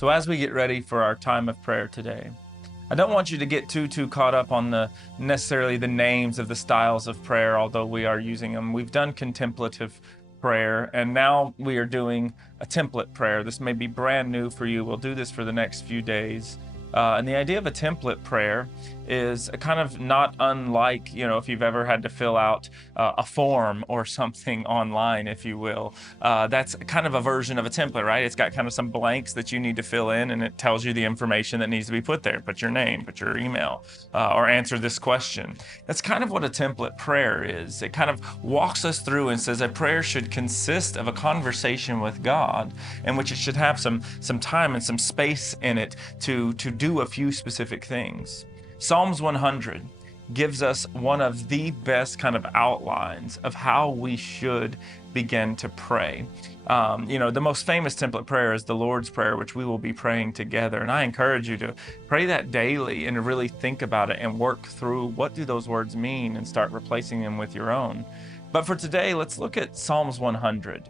So as we get ready for our time of prayer today, I don't want you to get too caught up on the necessarily the names of the styles of prayer, although we are using them. We've done contemplative prayer, and now we are doing a template prayer. This may be brand new for you. We'll do this for the next few days. And the idea of a template prayer is kind of not unlike, if you've ever had to fill out a form or something online, if you will. That's kind of a version of a template, right? It's got kind of some blanks that you need to fill in, and it tells you the information that needs to be put there. Put your name, put your email, or answer this question. That's kind of what a template prayer is. It kind of walks us through and says a prayer should consist of a conversation with God, in which it should have some time and some space in it to do a few specific things. Psalms 100 gives us one of the best kind of outlines of how we should begin to pray. The most famous template prayer is the Lord's Prayer, which we will be praying together. And I encourage you to pray that daily and to really think about it and work through what do those words mean and start replacing them with your own. But for today, let's look at Psalms 100.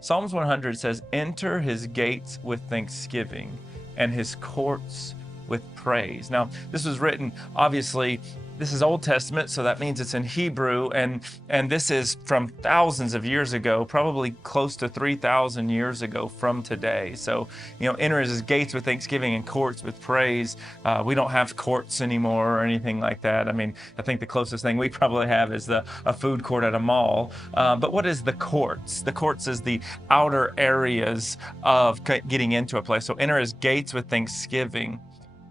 Psalms 100 says, "Enter his gates with thanksgiving and his courts with praise." Now, this was written, obviously, this is Old Testament, so that means it's in Hebrew, and this is from thousands of years ago, probably close to 3,000 years ago from today. So, enter his gates with thanksgiving and courts with praise. We don't have courts anymore or anything like that. I mean, I think the closest thing we probably have is a food court at a mall. But what is the courts? The courts is the outer areas of getting into a place. So enter his gates with thanksgiving.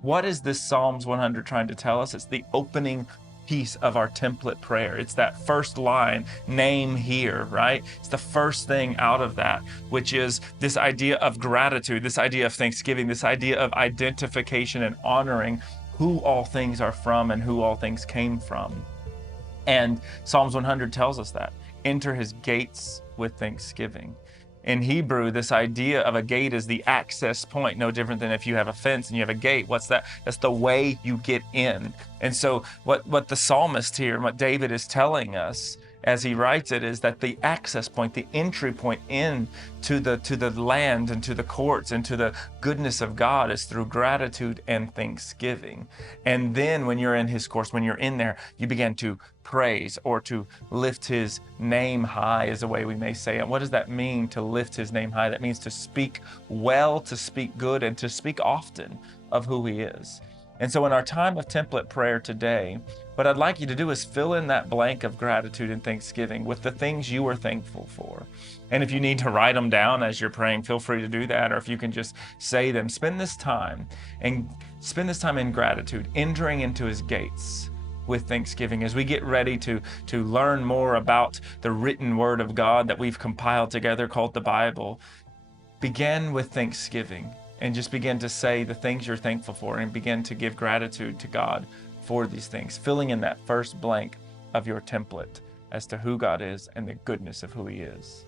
What is this Psalms 100 trying to tell us? It's the opening piece of our template prayer. It's that first line, name here, right? It's the first thing out of that, which is this idea of gratitude, this idea of thanksgiving, this idea of identification and honoring who all things are from and who all things came from. And Psalms 100 tells us that. Enter his gates with thanksgiving. In Hebrew, this idea of a gate is the access point, no different than if you have a fence and you have a gate. What's that? That's the way you get in. And so what the psalmist here, and what David is telling us as he writes it, is that the access point, the entry point in to the land and to the courts and to the goodness of God is through gratitude and thanksgiving. And then when you're in his courts, when you're in there, you begin to praise or to lift his name high, is a way we may say it. What does that mean, to lift his name high? That means to speak well, to speak good, and to speak often of who he is. And so in our time of template prayer today, what I'd like you to do is fill in that blank of gratitude and thanksgiving with the things you are thankful for. And if you need to write them down as you're praying, feel free to do that. Or if you can just say them, spend this time in gratitude, entering into his gates with thanksgiving. As we get ready to learn more about the written word of God that we've compiled together called the Bible, begin with thanksgiving and just begin to say the things you're thankful for and begin to give gratitude to God for these things, filling in that first blank of your template as to who God is and the goodness of who he is.